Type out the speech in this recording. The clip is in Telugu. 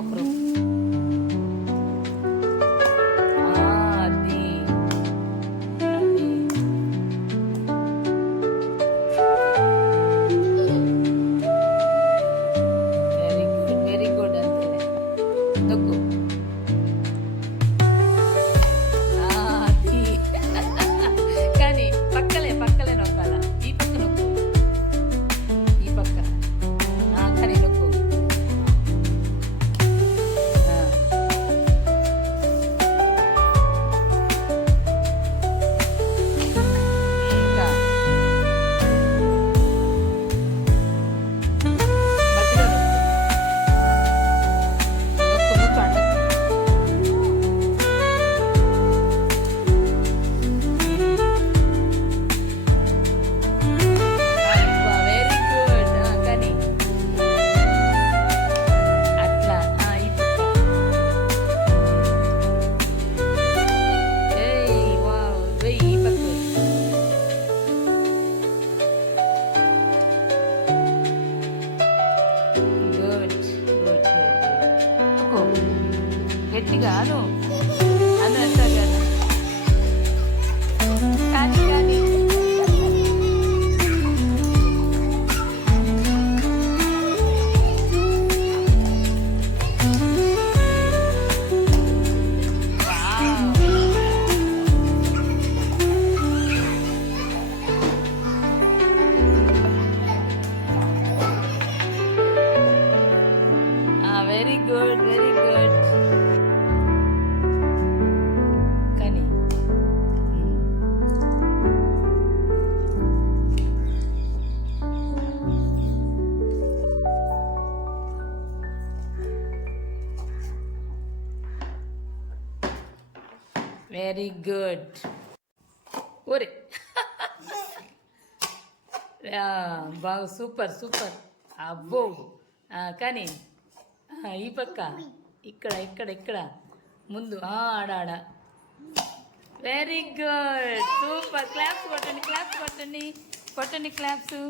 ఒకరికొకరు. అది అది వెరీ గుడ్, వెరీ గుడ్. అంతే నొక్కు. అది కానీ పక్కలే పక్కలే నొక్కాల. ఈ పక్క నొక్కు, ఈ పక్క. కానీ నొక్కు. ఇంకా మధ్యలో నొక్కు, నొక్కు నొక్కు అండ. Very good. కానీ అట్లా ఈ పక్క. ఏయ్ వావ్, వెయ్యి ఈ పక్క వెయ్యి. Good good good good. గట్టిగా అను, అను ఎంత కాదు. కానీ కానీ వెరీ గుడ్, వెరీ గుడ్. కానీ వెరీ గుడ్. ఒరే బాగా సూపర్ సూపర్. అబ్బో కానీ ఈ పక్క ఇక్కడ ఇక్కడ ఇక్కడ ముందు ఆడ ఆడ. Very good, super. క్లాప్స్ కొట్టండి, క్లాప్స్ కొట్టండి, కొట్టండి క్లాప్స్.